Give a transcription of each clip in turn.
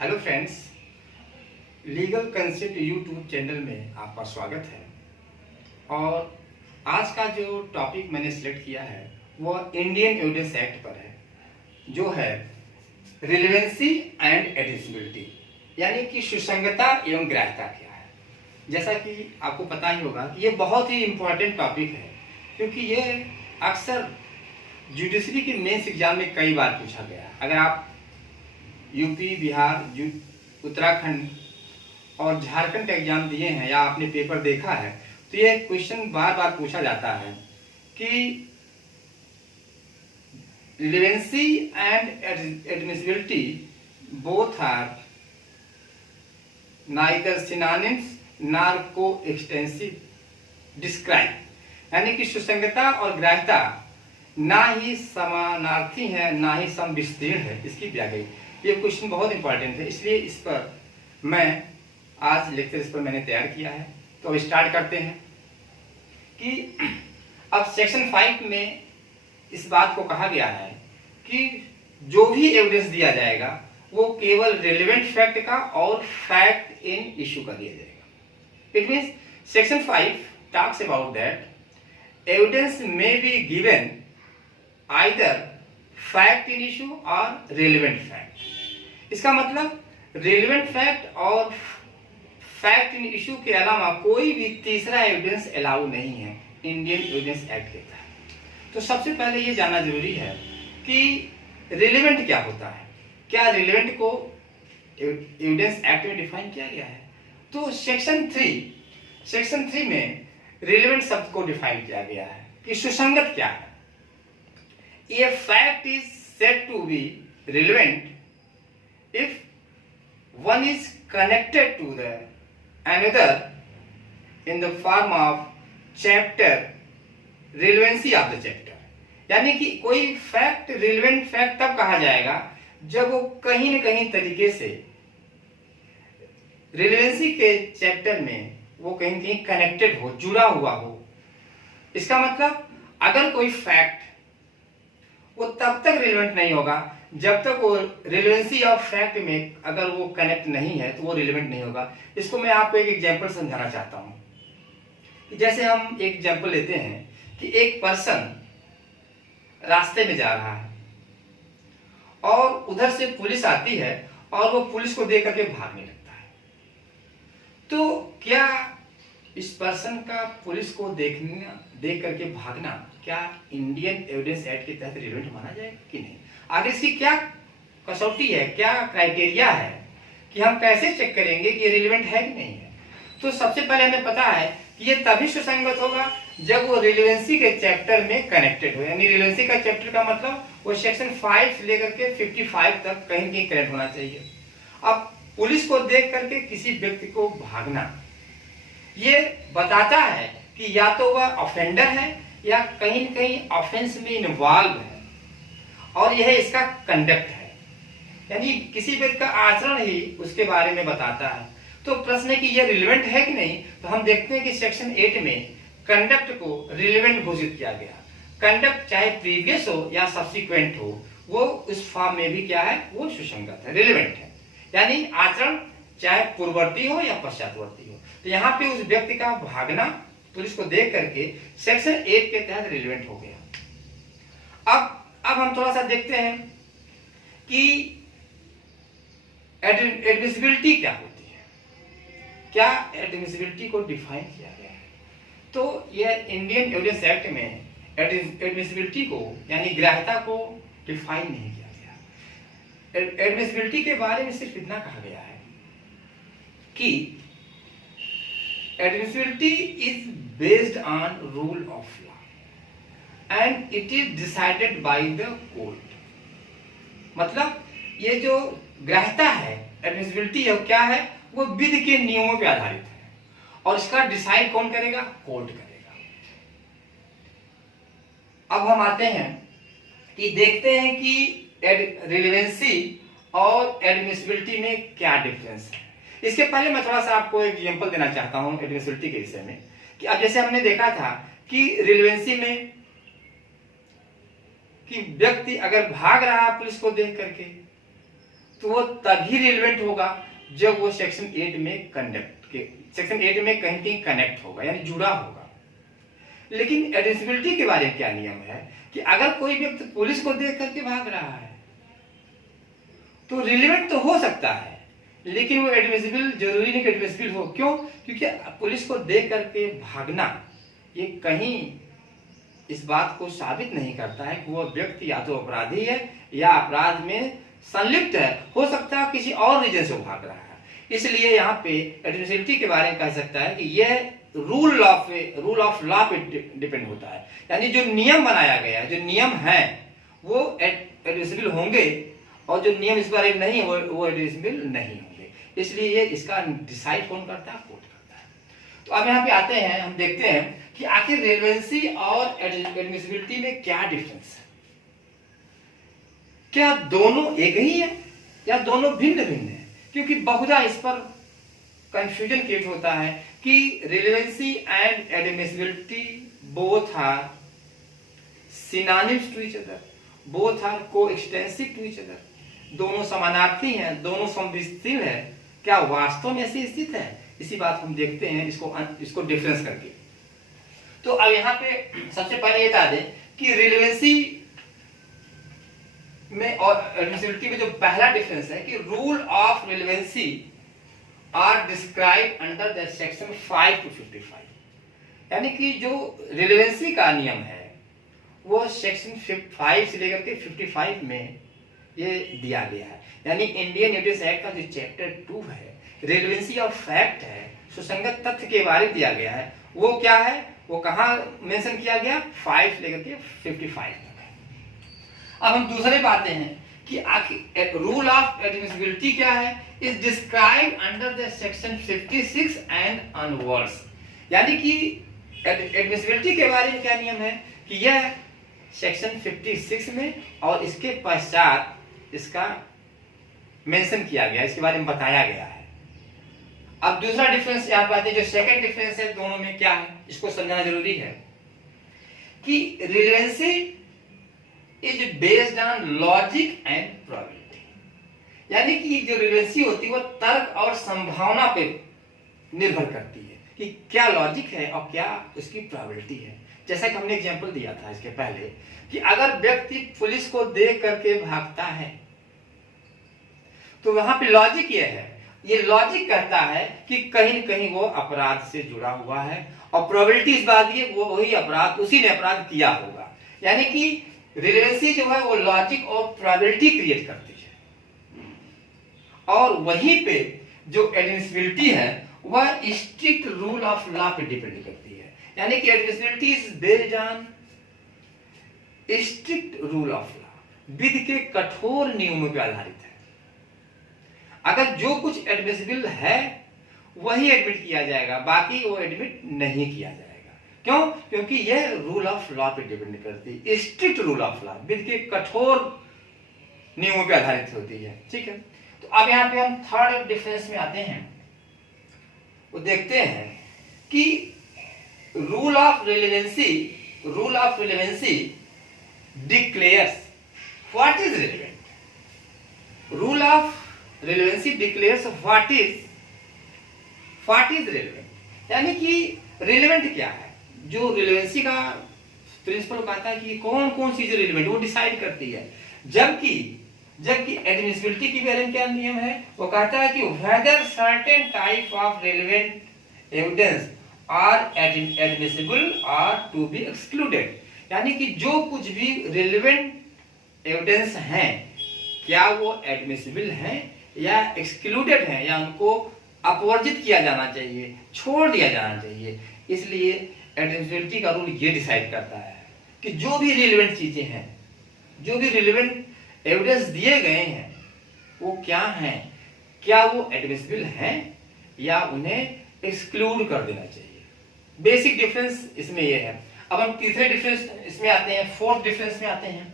Hello friends, legal concept YouTube channel में आपका स्वागत है। और आज का जो टॉपिक मैंने सिलेक्ट किया है वह इंडियन एविडेंस एक्ट पर है, जो है रिलेवेंसी एंड एडमिसिबिलिटी, यानी कि सुसंगता एवं ग्राह्यता क्या है। जैसा कि आपको पता ही होगा कि ये बहुत ही इम्पोर्टेंट टॉपिक है, क्योंकि ये अक्सर जुडिशरी के मेंस एग्जाम में कई बार पूछा गया है। अगर आप यूपी, बिहार, उत्तराखंड और झारखंड का एग्जाम दिए हैं या आपने पेपर देखा है, तो ये क्वेश्चन बार बार पूछा जाता है कि relevancy and admissibility both are neither synonyms nor coextensive describe, यानी कि सुसंगता और ग्राह्यता ना ही समानार्थी है ना ही समविस्तीर्ण है। इसकी व्याख्या, ये क्वेश्चन बहुत इंपॉर्टेंट है, इसलिए इस पर मैं आज लेक्चर इस पर मैंने तैयार किया है। तो अब स्टार्ट करते हैं कि अब सेक्शन 5 में इस बात को कहा गया है कि जो भी एविडेंस दिया जाएगा वो केवल रिलेवेंट फैक्ट का और फैक्ट इन इशू का दिया जाएगा। It means section 5 talks about that evidence may be given either fact in issue और रेलिवेंट फैक्ट। इसका मतलब रेलिवेंट फैक्ट और फैक्ट इन इशू के अलावा कोई भी तीसरा एविडेंस अलाउ नहीं है, इंडियन एविडेंस एक्ट कहता है। तो सबसे पहले ये जानना जरूरी है कि रेलिवेंट क्या होता है। क्या रेलिवेंट को एविडेंस एक्ट में डिफाइन किया गया है? तो सेक्शन 3 में रेलिवेंट शब्द को डिफाइन किया गया है कि सुसंगत क्या है। A fact is said to be relevant if one is connected to the another in the form of chapter relevancy of the chapter। यानी कि कोई फैक्ट रिलेवेंट फैक्ट तब कहा जाएगा जब वो कहीं न कहीं तरीके से रिलेवेंसी के चैप्टर में वो कहीं न कहीं कनेक्टेड हो, जुड़ा हुआ हो। इसका मतलब अगर कोई फैक्ट वो तब तक रिलेवेंट नहीं होगा जब तक वो रिलेवेंसी ऑफ फैक्ट में अगर वो कनेक्ट नहीं है तो वो रिलेवेंट नहीं होगा। इसको मैं आपको एक एग्जांपल समझाना चाहता हूं कि जैसे हम एक एग्जांपल लेते हैं कि एक पर्सन रास्ते में जा रहा है और उधर से पुलिस आती है और वो पुलिस को देख करके भागने लगता है। तो क्या इस पर्सन का पुलिस को देख करके भागना क्या इंडियन एविडेंस एक्ट के तहत रिलेवेंट माना जाएगा कि नहीं? आगे इसकी क्या कसौटी है, क्या क्राइटेरिया है कि हम कैसे चेक करेंगे कि ये रिलेवेंट है कि नहीं है? तो सबसे पहले हमें पता है कि ये तभी सुसंगत होगा जब वो रिलेवेंसी के चैप्टर में कनेक्टेड हो। यानी रिलेवेंसी का चैप्टर का मतलब वो सेक्शन 5 से लेकर के 55 तक कहीं न कहीं कनेक्ट होना चाहिए। अब पुलिस को देख करके किसी व्यक्ति को भागना ये बताता है कि या तो वह ऑफेंडर है या कहीं न कहीं ऑफेंस में इन्वॉल्व है, और यह इसका कंडक्ट है, यानी किसी व्यक्ति का आचरण ही उसके बारे में बताता है। तो प्रश्न है कि यह रिलेवेंट है कि नहीं? तो हम देखते हैं कि सेक्शन 8 में कंडक्ट को रिलेवेंट घोषित किया गया। कंडक्ट चाहे प्रीवियस हो या सब्सिक्वेंट हो, वो उस फॉर्म में भी क्या है, वो सुसंगत है, रिलेवेंट है। यानी आचरण चाहे पूर्ववर्ती हो या पश्चातवर्ती हो। तो यहाँ पे उस व्यक्ति का भागना पुलिस को देख करके सेक्शन 8 के तहत रिलेवेंट हो गया। अब हम थोड़ा सा देखते हैं कि एडमिसिबिलिटी क्या होती है। क्या एडमिसिबिलिटी को डिफाइन किया गया है? तो यह इंडियन एविडेंस एक्ट में एडमिसिबिलिटी को यानी ग्राह्यता को डिफाइन नहीं किया गया। एडमिसिबिलिटी के बारे में सिर्फ इतना कहा गया है कि admissibility is based on rule of law and it is decided by the court। मतलब ये जो ग्राह्यता है, एडमिसिबिलिटी है, क्या है, वो विधि के नियमों पर आधारित है और इसका डिसाइड कौन करेगा? कोर्ट करेगा। अब हम आते हैं कि देखते हैं कि रिलेवेंसी और एडमिसिबिलिटी में क्या डिफरेंस है। इसके पहले मैं थोड़ा सा आपको एक एग्जांपल देना चाहता हूं एडमिसिबिलिटी के विषय में कि अब जैसे हमने देखा था कि रिलेवेंसी में कि व्यक्ति अगर भाग रहा पुलिस को देख करके तो वो तभी रिलेवेंट होगा जब वो सेक्शन 8 में सेक्शन 8 में कहीं कहीं कनेक्ट होगा, यानी जुड़ा होगा। लेकिन एडमिसिबिलिटी के बारे में क्या नियम है कि अगर कोई व्यक्ति पुलिस को देख करके भाग रहा है तो रिलेवेंट तो हो सकता है, लेकिन वो एडमिसिबल जरूरी नहीं कि एडमिसिबल हो। क्यों? क्योंकि पुलिस को देख करके भागना ये कहीं इस बात को साबित नहीं करता है कि वो व्यक्ति या तो अपराधी है या अपराध में संलिप्त है। हो सकता है किसी और रीजन से वो भाग रहा है। इसलिए यहाँ पे एडमिसिबिलिटी के बारे में कह सकता है कि यह रूल ऑफ लॉ पे डिपेंड होता है, यानी जो नियम बनाया गया है, जो नियम है वो एडमिसिबल होंगे और जो नियम इस बारे में नहीं वो एडमिसिबल नहीं होंगे। इसलिए ये इसका डिसाइड कौन करता है? कोर्ट करता है। तो अब यहाँ पे आते हैं, हम देखते हैं कि आखिर रेलेवेंसी और एडमिसिबिलिटी में क्या डिफरेंस है। क्या दोनों एक ही है या दोनों भिन्न भिन्न है? क्योंकि बहुधा इस पर कंफ्यूजन क्रिएट होता है कि relevancy and admissibility both are synonyms to each other, both are coextensive to each other. दोनों समानार्थी हैं, दोनों समविस्तीर्ण है। क्या वास्तव में ऐसी स्थित है? इसी बात हम देखते हैं इसको डिफरेंस करके। तो अब यहाँ पे सबसे पहले ये बता दें कि रिलेवेंसी में और एडमिसिबिलिटी में जो पहला डिफरेंस है कि rule of relevancy are describe under the section 5 to 55, यानी कि जो रिलेवेंसी का नियम है वो सेक्शन 5 से लेकर के 55 में ये दिया गया है। यानी इंडियन एविडेंस एक्ट का जो चैप्टर 2 है, रेलेवेंसी ऑफ फैक्ट है, सुसंगत तथ्य के बारे में दिया गया है। वो क्या है? वो कहाँ मेंशन किया गया? 5 से लेकर के 55 तक है। अब हम दूसरे पे आते हैं कि आखिर रूल ऑफ एडमिसिबिलिटी क्या है? Is describe under the section 56 and onwards, यानी कि एडमिसिबिलिटी के बारे में क्या नियम है कि यह सेक्शन 56 में और इसके पश्चात इसका मेंशन किया गया, इसके बारे में बताया गया है। अब दूसरा डिफरेंस यहाँ पे आते हैं, जो सेकंड डिफरेंस है दोनों में क्या है, इसको समझना जरूरी है कि relevancy is based on logic and probability, यानी कि जो रिलेवेंसी होती है वो तर्क और संभावना पे निर्भर करती है कि क्या लॉजिक है और क्या उसकी प्रोबेबिलिटी है। जैसा कि हमने एग्जांपल दिया था इसके पहले कि अगर व्यक्ति पुलिस को देख करके भागता है तो वहां पे लॉजिक ये है, ये लॉजिक कहता है कि कहीं न कहीं वो अपराध से जुड़ा हुआ है और प्रोबेबिलिटी इस बात की वो वही अपराध, उसी ने अपराध किया होगा। यानी कि रिलेवेंसी जो है वो लॉजिक और प्रोबेबिलिटी क्रिएट करती है, और वहीं पे जो एडमिसिबिलिटी है वह स्ट्रिक्ट रूल ऑफ लॉ पे डिपेंड करती है। यानी कि admissibility is based on strict rule of law, विधि के कठोर नियमों पर आधारित है। अगर जो कुछ एडमिसिबल है वही एडमिट किया जाएगा, बाकी वो एडमिट नहीं किया जाएगा। क्यों? क्योंकि यह रूल ऑफ लॉ पे डिपेंड करती है, स्ट्रिक्ट रूल ऑफ लॉ, विधि के कठोर नियमों पे आधारित होती है। ठीक है, तो अब यहाँ पे हम थर्ड डिफरेंस में आते हैं, वो देखते हैं कि rule of relevancy declares what is relevant. Rule of relevancy declares what is relevant, यानी कि रिलेवेंट क्या है। जो रिलेवेंसी का प्रिंसिपल कहता है कि कौन कौन चीज रिलेवेंट वो डिसाइड करती है, जबकि एडमिसिबिलिटी की बारे में क्या नियम है, वो कहता है कि whether certain type of relevant evidence are admissible are to be excluded, यानी कि जो कुछ भी रिलेवेंट एविडेंस हैं क्या वो एडमिसिबल हैं या एक्सक्लूडेड हैं, या उनको अपवर्जित किया जाना चाहिए, छोड़ दिया जाना चाहिए। इसलिए एडमिसिबिलिटी का रूल ये डिसाइड करता है कि जो भी रिलेवेंट चीजें हैं, जो भी रिलेवेंट एविडेंस दिए गए हैं वो क्या हैं, क्या वो एडमिसिबल हैं या उन्हें एक्सक्लूड कर देना चाहिए। बेसिक डिफरेंस इसमें ये है। अब हम तीसरे डिफरेंस इसमें आते हैं, फोर्थ डिफरेंस में आते हैं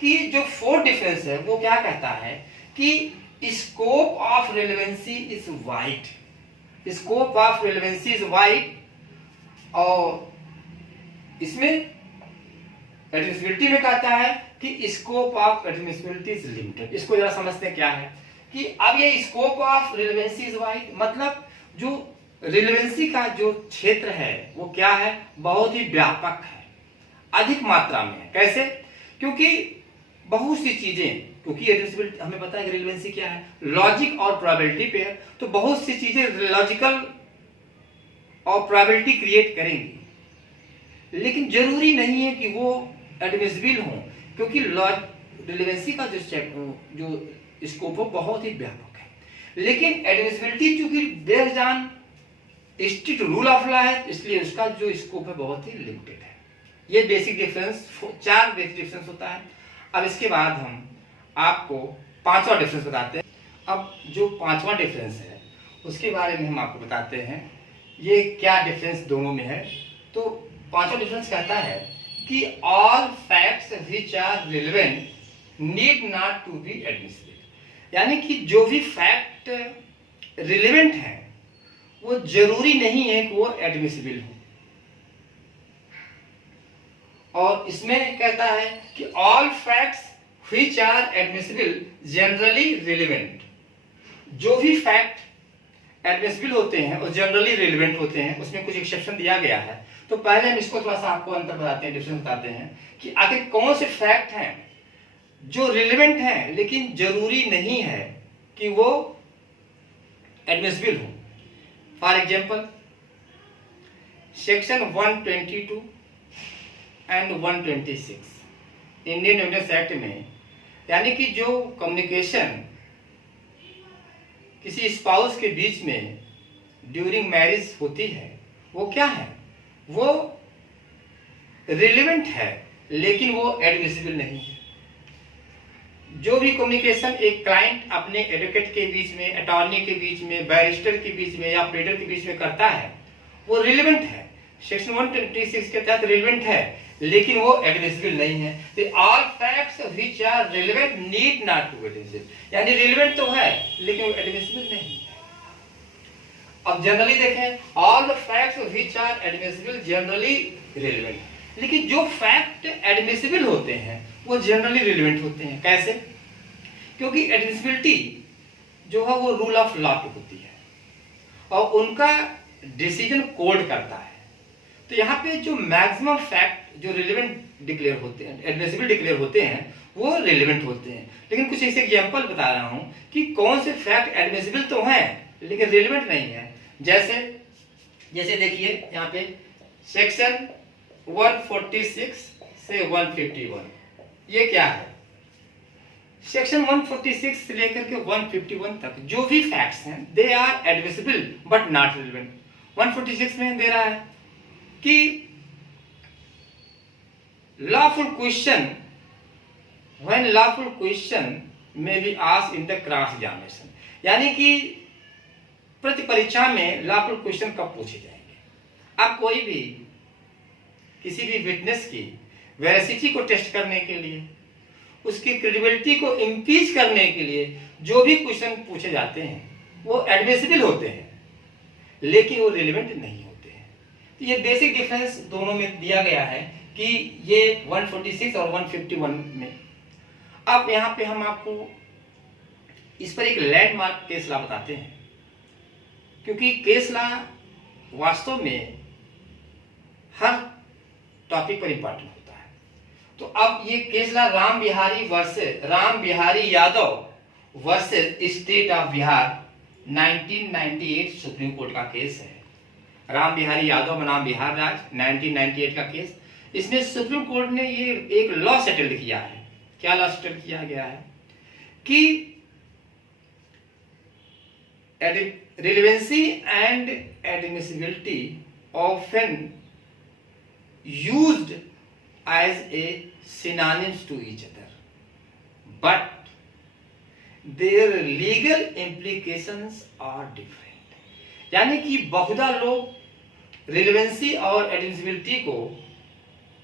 कि जो फोर्थ डिफरेंस है वो क्या कहता है कि scope of relevancy is wide. Scope of relevancy is wide, और इसमें एडमिसिबिलिटी में कहता है कि scope of admissibility is limited. इसको जरा समझते हैं क्या है कि अब ये scope of relevancy is wide, मतलब जो रिलेवेंसी का जो क्षेत्र है वो क्या है, बहुत ही व्यापक है, अधिक मात्रा में है। कैसे? क्योंकि बहुत सी चीजें, क्योंकि एड्रेसेबिलिटी हमें पता है कि रिलेवेंसी क्या है, लॉजिक और प्रोबेबिलिटी पे है, तो बहुत सी चीजें लॉजिकल और प्रोबेबिलिटी क्रिएट करेंगी, लेकिन जरूरी नहीं है कि वो एडमिसिबल हो, क्योंकि रिलेवेंसी का जो स्कोप है बहुत ही व्यापक है। लेकिन एडमिसिबिलिटी चूंकि based on strict rule of law है, इसलिए उसका जो स्कोप है बहुत ही लिमिटेड है। ये बेसिक डिफरेंस, 4 बेसिक डिफरेंस होता है। अब इसके बाद हम आपको 5वां डिफरेंस बताते हैं। अब जो 5वां डिफरेंस है उसके बारे में हम आपको बताते हैं ये क्या डिफरेंस दोनों में है। तो 5वां डिफरेंस कहता है कि all facts which are relevant need not to be admissible, यानी कि जो भी फैक्ट रिलेवेंट है वो जरूरी नहीं है कि वो एडमिसिबल हो। और इसमें कहता है कि all facts which are admissible generally relevant, जो भी फैक्ट एडमिसिबल होते हैं और जनरली रिलेवेंट होते हैं, उसमें कुछ एक्सेप्शन दिया गया है। तो पहले हम इसको थोड़ा सा आपको अंतर बताते हैं, डिफरेंस बताते हैं कि आखिर कौन से फैक्ट हैं जो रिलेवेंट हैं लेकिन जरूरी नहीं है कि वो एडमिसिबल हो। For example section 122 and 126 Indian evidence act में, यानी कि जो कम्युनिकेशन किसी स्पाउस के बीच में ड्यूरिंग मैरिज होती है वो क्या है, वो रिलेवेंट है लेकिन वो एडमिसिबल नहीं है। जो भी कम्युनिकेशन एक क्लाइंट अपने एडवोकेट के बीच में, अटॉर्नी के बीच में, बैरिस्टर के बीच में या प्लेडर के बीच में करता है वो रिलेवेंट है, सेक्शन 126 के तहत रिलेवेंट है, लेकिन वो एडमिसिबल नहीं है। तो all facts which are relevant need not to be admissible, यानी रिलेवेंट तो है लेकिन वो एडमिसिबल नहीं है। अब जनरली देखें, all the facts which are admissible generally relevant, लेकिन जो फैक्ट एडमिसिबल होते हैं वो जनरली रिलेवेंट होते हैं। कैसे? क्योंकि एडमिसिबिलिटी जो है वो रूल ऑफ लॉ पे होती है और उनका डिसीजन कोर्ट करता है। तो यहाँ पे जो मैक्सिमम फैक्ट जो रिलेवेंट डिक्लेयर होते हैं, एडमिसिबल डिक्लेयर होते हैं, वो रिलेवेंट होते हैं। लेकिन कुछ ऐसे एग्जांपल बता रहा हूं कि कौन से फैक्ट एडमिसिबल तो हैं लेकिन रिलेवेंट नहीं है। जैसे देखिए यहाँ पे सेक्शन 146 से 151, ये क्या है? सेक्शन 146 से लेकर के 151 तक जो भी फैक्ट्स हैं they are admissible but not relevant. 146 में दे रहा है कि lawful question when lawful question may be asked in the cross examination, यानी कि प्रति परीक्षा में लॉफुल क्वेश्चन कब पूछे जाएंगे। अब कोई भी किसी भी विटनेस की वेरासिटी को टेस्ट करने के लिए, उसकी क्रेडिबिलिटी को इम्पीच करने के लिए जो भी क्वेश्चन पूछे जाते हैं वो एडमिसिबल होते हैं लेकिन वो रिलेवेंट नहीं होते हैं। तो ये बेसिक डिफरेंस दोनों में दिया गया है कि ये 146 और 151 में। अब यहाँ पे हम आपको इस पर एक लैंडमार्क केस लॉ बताते हैं, क्योंकि केस लॉ वास्तव में हर टॉपिक पर इंपॉर्टेंट होता है। तो अब ये case law Ram Bihari Yadav versus state of Bihar 1998 supreme court का केस है। राम बिहारी यादव बनाम बिहार राज्य 1998 का केस। इसमें सुप्रीम कोर्ट ने ये एक लॉ सेटल किया है। क्या लॉ सेटल किया गया है कि relevancy and admissibility often used as a synonyms to each other, but their legal implications are different। यानी कि बहुधा लोग रिलेवेंसी और एडमिसिबिलिटी को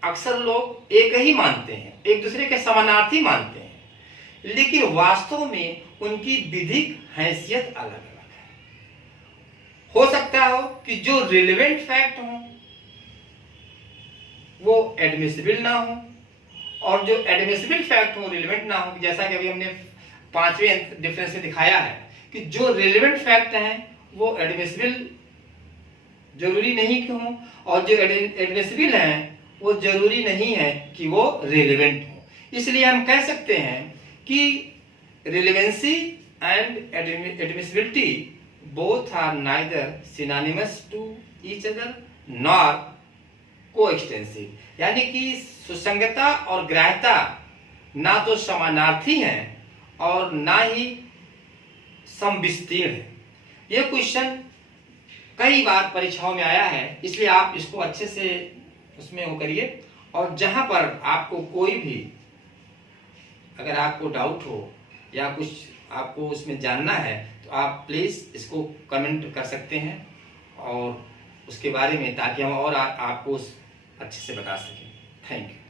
अक्सर लोग एक ही मानते हैं, एक दूसरे के समानार्थी मानते हैं, लेकिन वास्तव में उनकी विधिक हैसियत अलग अलग है। हो सकता हो कि जो रिलेवेंट फैक्ट हो वो एडमिसिबल ना हो और जो एडमिसिबल फैक्ट हो रिलेवेंट ना हो। जैसा कि अभी हमने 5वें डिफरेंस में दिखाया है कि जो रिलेवेंट फैक्ट हैं वो एडमिसिबल जरूरी नहीं कि हो, और जो एडमिसिबल हैं वो जरूरी नहीं है कि वो रिलेवेंट हो। इसलिए हम कह सकते हैं कि relevancy and admissibility both are neither synonymous to each other nor coextensive, यानी कि सुसंगता और ग्राह्यता ना तो समानार्थी हैं और ना ही समविस्तीर्ण है। यह क्वेश्चन कई बार परीक्षाओं में आया है, इसलिए आप इसको अच्छे से उसमें वो करिए, और जहां पर आपको कोई भी अगर आपको डाउट हो या कुछ आपको उसमें जानना है तो आप प्लीज़ इसको कमेंट कर सकते हैं और उसके बारे में, ताकि हम और आपको अच्छे से बता सकें। Thank you.